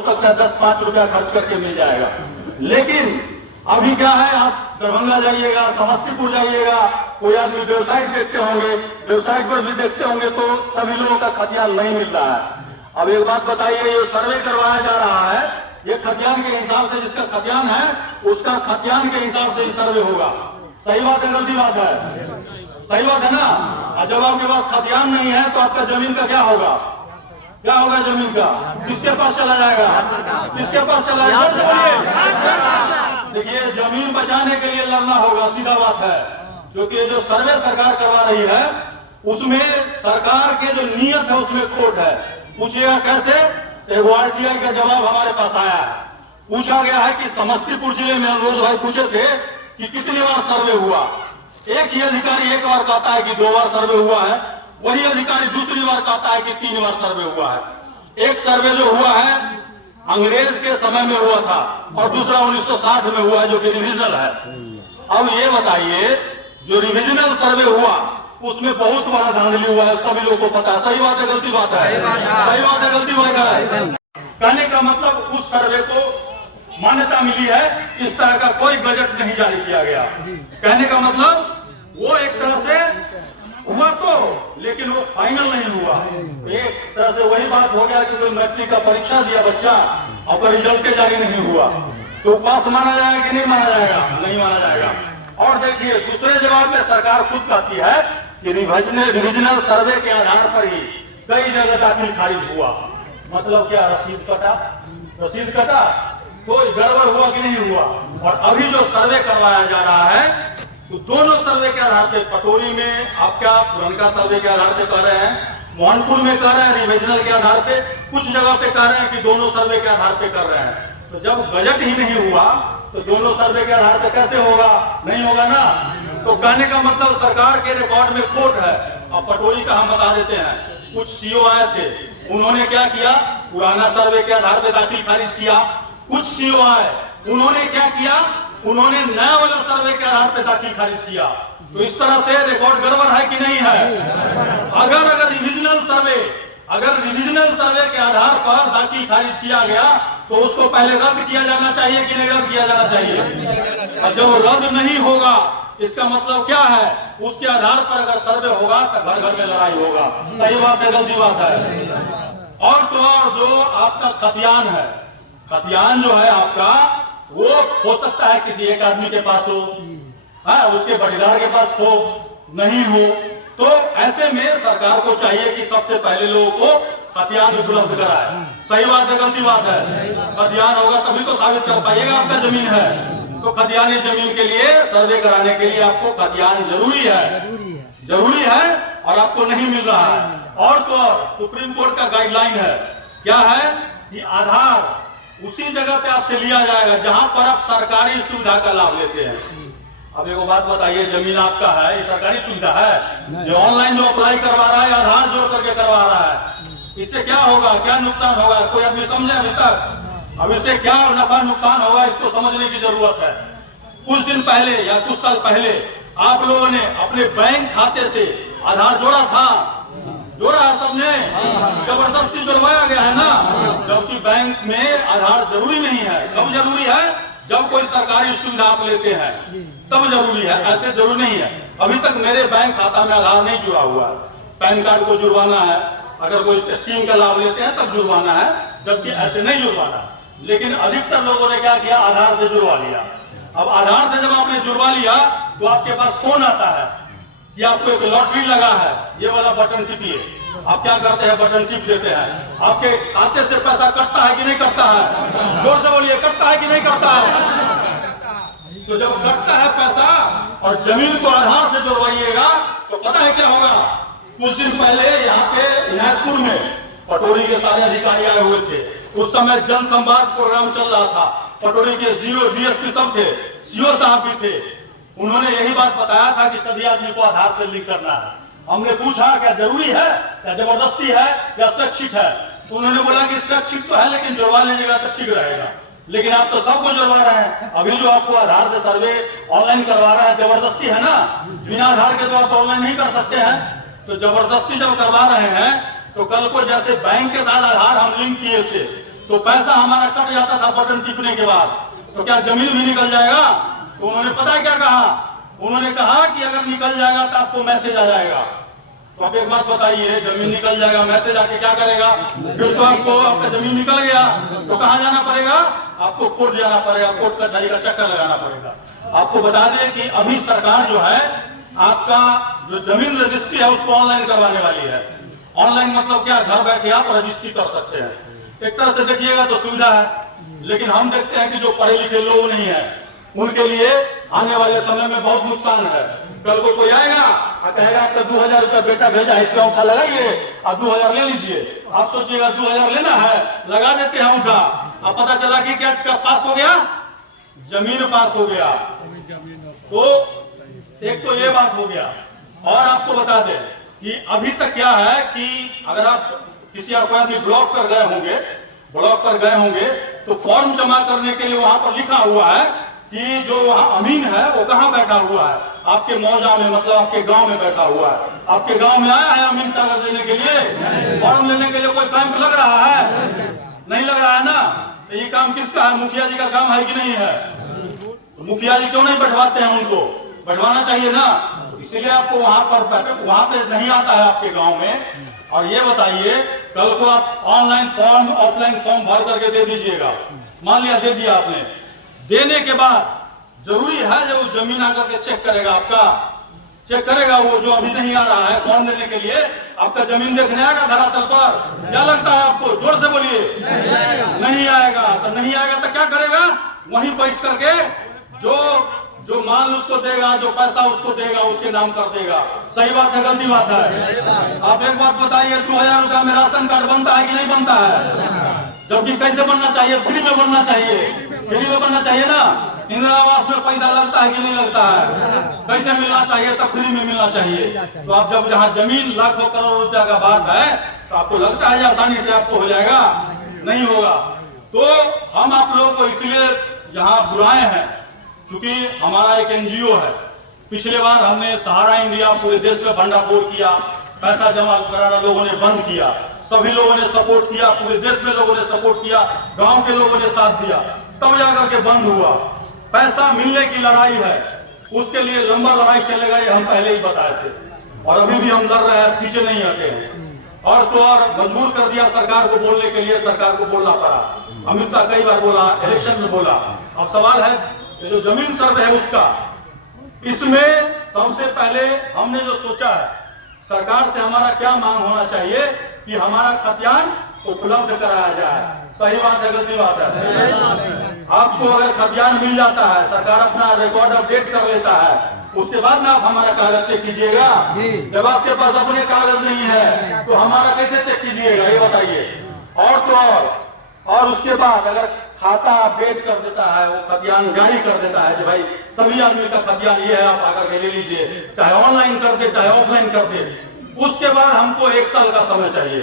हो सकता है 10-5 रुपया खर्च करके मिल जाएगा। लेकिन अभी क्या है, आप दरभंगा जाइएगा, समस्तीपुर जाइएगा, कोई आदमी वेबसाइट देखते होंगे, वेबसाइट पर भी देखते होंगे तो सभी लोगों का खतियान नहीं मिल रहा है। अब एक बात बताइए, ये सर्वे करवाया जा रहा है, ये खतियान के हिसाब से, जिसका खतियान है उसका खतियान के हिसाब से ही सर्वे होगा। सही बात है, गलती बात है? सही बात है ना। और जब आपके पास खतियान नहीं है तो आपका जमीन का क्या होगा? क्या होगा जमीन का? किसके पास चला जाएगा? किसके पास चला जाएगा? देखिए, जमीन बचाने के लिए लड़ना होगा, सीधा बात है। क्योंकि जो सर्वे सरकार करवा रही है उसमें सरकार के जो नियत है उसमें खोट है। पूछिएगा कैसे? एक आरटीआई का जवाब हमारे पास आया है। पूछा गया है कि समस्तीपुर जिले में अनुरोध भाई पूछे थे कि कितनी बार सर्वे हुआ। एक ही अधिकारी एक बार कहता है कि 2 बार सर्वे हुआ है, वही अधिकारी दूसरी बार कहता है कि 3 बार सर्वे हुआ है। एक सर्वे जो हुआ है अंग्रेज के समय में हुआ था और दूसरा 1960 में हुआ है, जो कि रिविजनल है। अब ये बताइए, जो रिविजनल सर्वे हुआ उसमें बहुत बड़ा धांधली हुआ है, सभी लोगों को पता है। सही बात है, गलती बात है? सही बात है, गलती बात है? कहने का मतलब उस सर्वे को मान्यता मिली है, इस तरह का कोई बजट नहीं जारी किया गया। कहने का मतलब वो एक तरह से हुआ तो, लेकिन वो फाइनल नहीं हुआ। एक तरह से वही बात हो गया कि कोई मैट्रिक का परीक्षा दिया बच्चा और रिजल्ट जारी नहीं हुआ, तो पास माना जाएगा कि नहीं माना जाएगा? नहीं माना जाएगा। और देखिए, दूसरे जवाब में सरकार खुद कहती है कि रिविजनल सर्वे के आधार पर ही कई जगह दाखिल खारिज हुआ। मतलब क्या? रसीद कटा, रसीद कटा, कोई गड़बड़ हुआ कि नहीं हुआ? और अभी जो सर्वे करवाया जा रहा है तो दोनों सर्वे के आधार पे, पटोरी में आप क्या पुरनका सर्वे के आधार पे कर रहे हैं, मोहनपुर में कर रहे हैं रिविजनल के आधार पे, कुछ जगह पे कह रहे हैं कि दोनों सर्वे के आधार पे कर रहे हैं। तो जब बजट ही नहीं हुआ तो दोनों सर्वे के आधार पे कैसे होगा? नहीं होगा ना। तो कहने का मतलब सरकार के रिकॉर्ड में खोट है। और पटोरी का हम बता देते हैं, कुछ सीओ आए थे, उन्होंने क्या किया? पुराना सर्वे के आधार पे दाखिल खारिज किया। कुछ सीओ आए, उन्होंने क्या किया? उन्होंने नया वाला सर्वे के आधार पे दाखिल खारिज किया। तो इस तरह से रिकॉर्ड गड़बड़ है कि नहीं है? अगर रिविजनल सर्वे के आधार पर दाखिल खारिज किया गया तो उसको पहले रद्द किया जाना चाहिए कि नहीं रद्द किया जाना चाहिए? और जब रद्द नहीं होगा इसका मतलब क्या है? उसके आधार पर अगर सर्वे होगा तो घर घर में लड़ाई होगा। सही बात है, गलती बात है? और तो और जो आपका खतियान है, खतियान जो है आपका, वो हो सकता है किसी एक आदमी के पास हो, उसके बटीदार के पास हो, नहीं हो। तो ऐसे में सरकार को चाहिए कि सबसे पहले लोगों को खतियान उपलब्ध कराए। सही बात है, गलती बात है? खतियान होगा तभी तो साबित कर पाइएगा आपका जमीन है। तो खतियानी जमीन के लिए, सर्वे कराने के लिए आपको खतियान जरूरी है और आपको नहीं मिल रहा है। और तो और सुप्रीम कोर्ट का गाइडलाइन है, क्या है कि आधार उसी जगह पे आपसे लिया जाएगा जहां पर आप सरकारी सुविधा का लाभ लेते हैं। अब एक बात बताइए, जमीन आपका है, ये सरकारी सुविधा है? जो ऑनलाइन जो अप्लाई करवा रहा है, आधार जोड़ करके करवा रहा है, इससे क्या होगा, क्या नुकसान होगा? कोई आदमी समझे अभी तक? अब इससे क्या नफा नुकसान होगा, इसको समझने की जरूरत है। कुछ दिन पहले या कुछ साल पहले आप लोगों ने अपने बैंक खाते से आधार जोड़ा था, जोड़ा है सबने? जबरदस्ती जुड़वाया गया है ना। जबकि बैंक में आधार जरूरी नहीं है। कब जरूरी है? जब कोई सरकारी सुविधा आप लेते हैं तब जरूरी है, ऐसे जरूरी नहीं है। अभी तक मेरे बैंक खाता में आधार नहीं जुड़ा हुआ है। पैन कार्ड को जुड़वाना है, अगर कोई स्कीम का लाभ लेते हैं तब जुड़वाना है, जबकि ऐसे नहीं जुड़वाना। लेकिन अधिकतर लोगों ने क्या किया? आधार से जुड़वा लिया। अब आधार से जब आपने जुड़वा लिया तो आपके पास फोन आता है कि आपको एक लॉटरी लगा है, ये वाला बटन टिपिए। आप क्या करते हैं? बटन टिप देते हैं। आपके खाते से पैसा कटता है कि नहीं कटता है? जोर से बोलिए, कटता है कि नहीं कटता है? तो जब कटता है पैसा और जमीन को आधार से जुड़वाइएगा तो पता है क्या होगा? कुछ दिन पहले यहाँ पे नागपुर में पटोरी के सारे अधिकारी आए हुए थे। उस समय जन संवाद प्रोग्राम चल रहा था। पटोरी के डीएसपी सब थे, सीओ साहब भी थे। उन्होंने यही बात बताया था कि सभी आदमी को आधार से लिंक करना है। हमने पूछा क्या जरूरी है, क्या जबरदस्ती है, क्या स्वैच्छिक है? तो उन्होंने बोला कि स्वैच्छिक तो है लेकिन जुड़वा लीजिएगा तो ठीक रहेगा। लेकिन आप तो सबको जुड़वा रहे हैं। अभी जो आपको आधार से सर्वे ऑनलाइन करवा रहा है, जबरदस्ती है ना। बिना आधार के तो आप ऑनलाइन नहीं कर सकते हैं। तो जबरदस्ती जब करवा रहे हैं तो कल को जैसे बैंक के साथ आधार हम लिंक किए थे तो पैसा हमारा कट जाता था बटन टिपने के बाद, तो क्या जमीन भी निकल जाएगा? तो उन्होंने पता है क्या कहा? उन्होंने कहा कि अगर निकल जाएगा तो आपको मैसेज आ जाएगा। तो आप एक बात बताइए, जमीन निकल जाएगा, मैसेज आके क्या करेगा? फिर तो आपको आपका जमीन निकल गया तो कहाँ जाना पड़ेगा? आपको कोर्ट जाना पड़ेगा, कोर्ट कचहरी का चक्कर लगाना पड़ेगा। आपको बता दें कि अभी सरकार जो है आपका जो जमीन रजिस्ट्री है उसको ऑनलाइन करवाने वाली है। ऑनलाइन मतलब क्या? घर बैठे आप रजिस्ट्री कर सकते हैं। एक तरह से देखिएगा तो सुविधा है, लेकिन हम देखते हैं कि जो पढ़े लिखे लोग नहीं है उनके लिए आने वाले समय में बहुत नुकसान है। कल को कोई आएगा और कहेगा आपका 2000 रुपया बेटा भेजा है, इसका अंगूठा लगाइए और 2000 ले लीजिए। आप सोचिएगा 2000 लेना है, लगा देते हैं अंगूठा, अब पता चला कि क्या पास हो गया? जमीन पास हो गया। तो एक तो ये बात हो गया। और आपको बता दें कि अभी तक क्या है कि अगर आप किसी आपको आदमी ब्लॉक पर गए होंगे तो फॉर्म जमा करने के लिए वहां पर लिखा हुआ है कि जो वहाँ अमीन है वो कहाँ बैठा हुआ है? आपके मौजा में, मतलब आपके गांव में बैठा हुआ है। आपके गांव में आया है अमीन कागज लेने के लिए? फॉर्म लेने के लिए कोई कैंप लग रहा है? नहीं लग रहा है ना? तो ये काम किसका है? मुखिया जी का काम है कि नहीं है? तो मुखिया जी क्यों नहीं बैठवाते हैं? उनको बैठवाना चाहिए ना। इसीलिए आपको वहां पे नहीं आता है आपके गांव में। और ये बताइए, कल को आप ऑनलाइन फॉर्म, ऑफलाइन फॉर्म भर करके दे दीजिएगा। मान लिया दे दिया आपने, देने के बाद जरूरी है जो जमीन आकर के चेक करेगा, आपका चेक करेगा। वो जो अभी नहीं आ रहा है फॉर्म लेने के लिए, आपका जमीन देखने आएगा धरातल पर? क्या लगता है आपको? जोर से बोलिए। नहीं आएगा। तो नहीं आएगा तो क्या करेगा? वहीं बैठ करके जो माल उसको देगा, जो पैसा उसको देगा, उसके नाम कर देगा। सही बात है, गलती बात है? आप एक बात बताइए, 2000 रुपया में राशन कार्ड बनता है कि नहीं बनता है? जबकि कैसे बनना चाहिए? फ्री में बनना चाहिए। फ्री में बनना चाहिए ना। इंदिरा आवास में पैसा लगता है कि नहीं लगता है? कैसे मिलना चाहिए? तो फ्री में मिलना चाहिए। तो आप जब जहाँ जमीन लाखों करोड़ रुपया का बात है तो आपको लगता है आसानी से आपको हो जाएगा? नहीं होगा। तो हम आप लोगों को इसलिए यहाँ बुलाए हैं क्योंकि हमारा एक एनजीओ है। पिछले बार हमने सहारा इंडिया पूरे देश में भंडाफोड़ किया, पैसा जमा कराना लोगों ने बंद किया, सभी लोगों ने सपोर्ट किया, पूरे देश में लोगों ने सपोर्ट किया, गांव के लोगों ने साथ दिया, तब जाकर के बंद हुआ। पैसा मिलने की लड़ाई है, उसके लिए लंबा लड़ाई चलेगा, ये हम पहले ही बताए थे और अभी भी हम लड़ रहे हैं, पीछे नहीं हटे हैं। और तो और मजबूर कर दिया सरकार को बोलने के लिए, सरकार को बोलना पड़ा। अमित शाह कई बार बोला, इलेक्शन में बोला। अब सवाल है जो जमीन सर्वे है उसका, इसमें सबसे पहले हमने जो सोचा है, सरकार से हमारा क्या मांग होना चाहिए कि हमारा खतियान उपलब्ध कराया जाए। सही बात है, गलती बात है? आपको अगर खतियान मिल जाता है, सरकार अपना रिकॉर्ड अपडेट कर लेता है, उसके बाद ना आप हमारा कागज चेक कीजिएगा। जब आपके पास अपने कागज नहीं है तो हमारा कैसे चेक कीजिएगा, ये बताइए। और तो और उसके बाद अगर खाता अपडेट कर देता है, वो खतियान जारी कर देता है कि भाई सभी आदमी का खतियान ये है, आप आकर के ले लीजिए, चाहे ऑनलाइन कर दे चाहे ऑफलाइन कर दे। उसके बाद हमको 1 साल का समय चाहिए।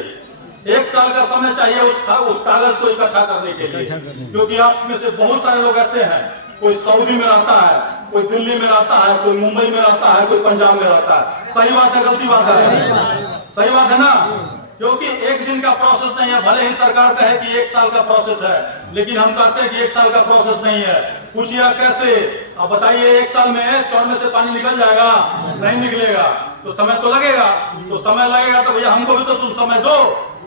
1 साल का समय चाहिए उस कागज को इकट्ठा करने के लिए, क्योंकि आप में से बहुत सारे लोग ऐसे हैं, कोई सऊदी में रहता है, कोई दिल्ली में रहता है, कोई मुंबई में रहता है, कोई पंजाब में रहता है। सही बात है, गलती बात है? सही बात है ना? क्योंकि एक दिन का प्रोसेस नहीं है। भले ही सरकार कहे कि 1 साल का प्रोसेस है, लेकिन हम कहते हैं कि 1 साल का प्रोसेस नहीं है। पूछिए कैसे? अब बताइए, 1 साल में चौड़ में से पानी निकल जाएगा? नहीं निकलेगा। तो समय तो लगेगा। तो समय लगेगा तो भैया हमको भी तो तुम समय दो।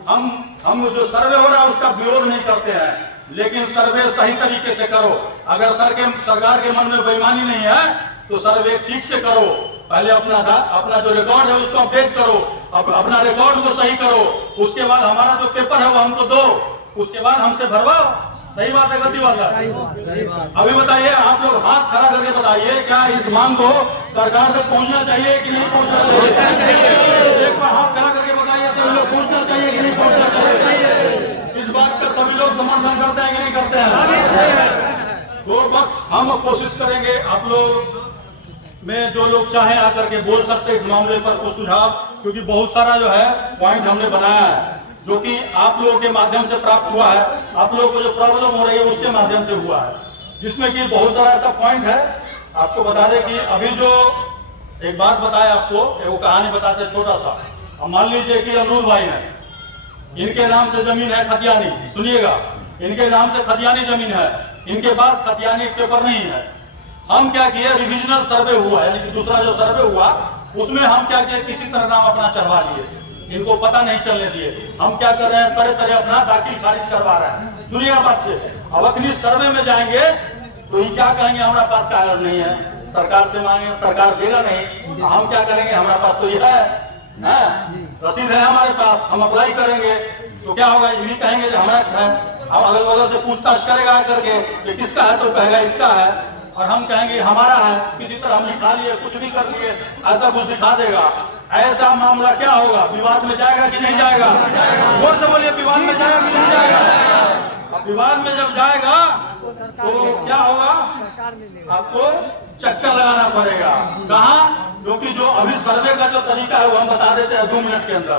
हम जो सर्वे हो रहा है उसका विरोध नहीं करते हैं, लेकिन सर्वे सही तरीके से करो। अगर सरकार के मन में बेईमानी नहीं है तो सर्वे ठीक से करो। पहले अपना जो रिकॉर्ड है उसको अपडेट करो, अपना रिकॉर्ड को सही करो। उसके बाद हमारा जो पेपर है वो हमको दो, उसके बाद हमसे भरवाओ। सही बात है, गलती बात है? अभी बताइए, आप लोग हाथ खड़ा करके बताइए, क्या इस मांग को सरकार तक पहुंचना चाहिए कि नहीं पहुंचना चाहिए? एक बार हाथ खड़ा करके बताइए, तो लोग पहुंचना चाहिए कि नहीं पहुंचना चाहिए? इस बात का सभी लोग समर्थन करते हैं कि नहीं करते हैं? तो बस हम कोशिश करेंगे, आप लोग में जो लोग चाहे आकर के बोल सकते इस मामले पर कुछ सुझाव, क्योंकि बहुत सारा जो है पॉइंट हमने बनाया है जो कि आप लोगों के माध्यम से प्राप्त हुआ है। आप लोगों को जो प्रॉब्लम हो रही है उसके माध्यम से हुआ है, जिसमें कि बहुत सारा ऐसा पॉइंट है। आपको बता दें कि अभी जो एक बात बताया आपको, वो कहानी बताते छोटा सा। अब मान लीजिए कि अमरूद भाई है, इनके नाम से जमीन है खतियानी, सुनिएगा, इनके नाम से खतियानी जमीन है, इनके पास खतियानी पेपर नहीं है। हम क्या किए, रिविजनल सर्वे हुआ, यानी कि दूसरा जो सर्वे हुआ उसमें हम क्या किए, किसी तरह नाम अपना चढ़वा लिए, इनको पता नहीं चलने दिए। हम क्या कर रहे हैं, तरह तरह अपना दाखिल खारिज करवा रहे हैं। सुनिए बात से, अब अपनी सर्वे में जाएंगे तो ये क्या कहेंगे, हमारा पास कागज नहीं है, सरकार से मांगे सरकार देगा नहीं। हम क्या करेंगे, हमारे पास तो ये है रसीद है हमारे पास, हम अप्लाई करेंगे तो क्या होगा, ये कहेंगे हमारा है। अब अगल बगल से पूछताछ करेगा करके कि किसका है, तो कहेगा इसका है, और हम कहेंगे हमारा है, किसी तरह हम लिखा लिए, कुछ भी कर लिए, ऐसा कुछ दिखा देगा। ऐसा मामला क्या होगा, विवाद में जाएगा कि नहीं जाएगा? जोर से बोलिए, विवाद में जाएगा कि नहीं जाएगा? अब विवाद में जब जाएगा तो क्या होगा, आपको चक्कर लगाना पड़ेगा। कहाँ? क्योंकि जो अभी सर्वे का जो तरीका है वो हम बता देते हैं 2 मिनट के अंदर।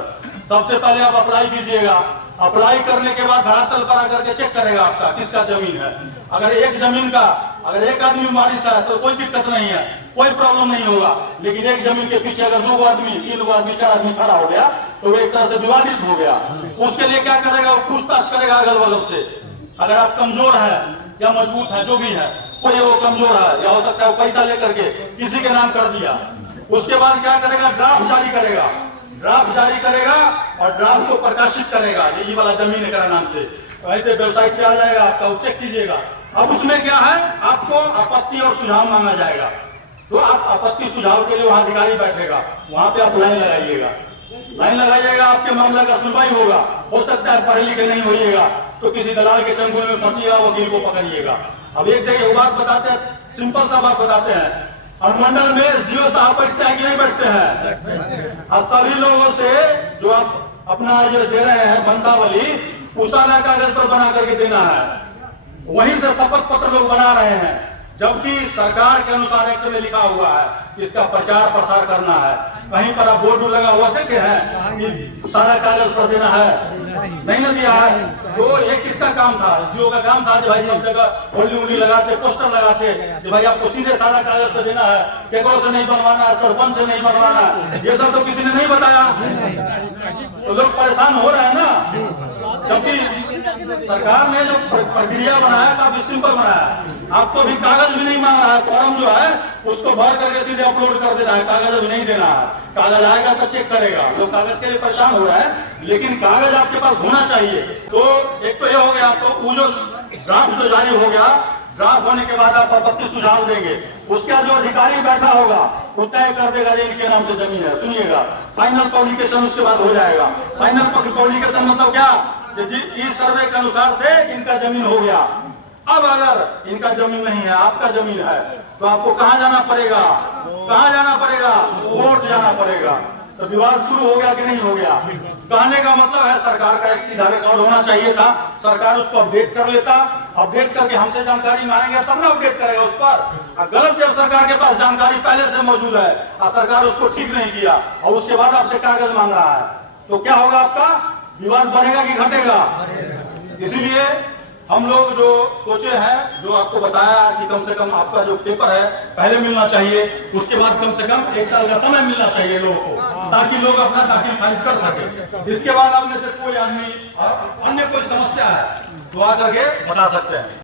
सबसे पहले आप अप्लाई कीजिएगा, अप्लाई करने के बाद धरातल पर आकर के चेक करेगा आपका किसका जमीन है। अगर एक जमीन का, अगर एक आदमी वारिस है तो कोई दिक्कत नहीं है, कोई प्रॉब्लम नहीं होगा। लेकिन एक जमीन के पीछे अगर 2 आदमी, 3 आदमी, 4 आदमी खड़ा हो गया तो वो एक तरह से विवादित हो गया। उसके लिए क्या करेगा, वो पूछताछ करेगा अगल बगल से। अगर आप कमजोर है या मजबूत है, जो भी है, कोई वो कमजोर है या हो सकता है पैसा लेकर के किसी के नाम कर दिया, उसके बाद क्या करेगा, ड्राफ्ट जारी करेगा। ड्राफ्ट जारी करेगा और ड्राफ्ट को प्रकाशित करेगा, ये वाला जमीन है नाम से, वहीं पे वेबसाइट पे आ जाएगा आपका, चेक कीजिएगा। अब उसमें क्या है, आपको आपत्ति और सुझाव मांगा जाएगा। तो आप आपत्ति सुझाव के लिए वहां अधिकारी बैठेगा, वहां पे आप लाइन लगाइएगा, लाइन लगाइएगा, आपके मामले का सुनवाई होगा। हो सकता है पढ़े लिखे नहीं होइएगा तो किसी दलाल के चंगुल में फंसिएगा, वकील को पकड़िएगा। अब एक जगह बात बताते हैं, सिंपल सा बात बताते हैं, अनुमंडल में जीओ साहब बैठते हैं कि नहीं बैठते हैं? और सभी लोगों से जो आप अपना जो दे रहे हैं वंशावली, उसाला कागज पर बना करके देना है, वहीं से शपथ पत्र लोग बना रहे हैं, जबकि सरकार के अनुसार एक्ट में लिखा हुआ है इसका प्रचार प्रसार करना है। कहीं पर आप बोर्ड लगा हुआ देखे हैं कि सारा कागज पर देना है, नहीं न दिया है। तो ये किसका काम था, जियो का काम था, भाई सब जगह होली उंगली लगाते, पोस्टर लगाते कि भाई आपको सीधे सारा कागज पर देना है, केकरो से नहीं बनवाना है, सरपंच से नहीं बनवाना। ये सब तो किसी ने नहीं बताया, तो लोग परेशान हो रहे हैं ना। जबकि सरकार ने जो प्रक्रिया बनाया काफी सिंपल बनाया, आपको भी कागज भी नहीं मांग रहा है, फॉर्म जो है उसको भर करके सीधे अपलोड कर देना है, कागज अभी नहीं देना है। कागज आएगा तो चेक करेगा, लोग कागज के लिए परेशान हो रहा है, लेकिन कागज आपके पास होना चाहिए। तो एक तो ये हो गया, आपको वो जो ड्राफ्ट जो जारी हो गया, ड्राफ्ट होने के बाद आप आपत्ति सुझाव देंगे, उसका जो अधिकारी बैठा होगा वो तय कर देगा ये इनके नाम से जमीन है। सुनिएगा, फाइनल पब्लिकेशन उसके बाद हो जाएगा। फाइनल पब्लिकेशन मतलब क्या, इस सर्वे के अनुसार से इनका जमीन हो गया। अब अगर इनका जमीन नहीं है, आपका जमीन है, तो आपको कहाँ जाना पड़ेगा, कहाँ जाना पड़ेगा, कोर्ट जाना पड़ेगा। तो विवाद शुरू हो गया कि नहीं हो गया? कहने का मतलब है सरकार का एक सीधा रिकॉर्ड होना चाहिए था, सरकार उसको अपडेट कर लेता, अपडेट करके हमसे जानकारी मांगेंगे तब ना अपडेट करेगा उस पर। गलत, जब सरकार के पास जानकारी पहले से मौजूद है और सरकार उसको ठीक नहीं किया और उसके बाद आपसे कागज मांग रहा है, तो क्या होगा, आपका विवाद बढ़ेगा कि घटेगा? इसीलिए हम लोग जो सोचे हैं, जो आपको बताया कि कम से कम आपका जो पेपर है पहले मिलना चाहिए, उसके बाद कम से कम 1 साल का समय मिलना चाहिए लोगों को, ताकि लोग अपना दाखिल खारिज कर सके। इसके बाद आप में से कोई आदमी अन्य कोई समस्या है तो आकर के बता सकते हैं।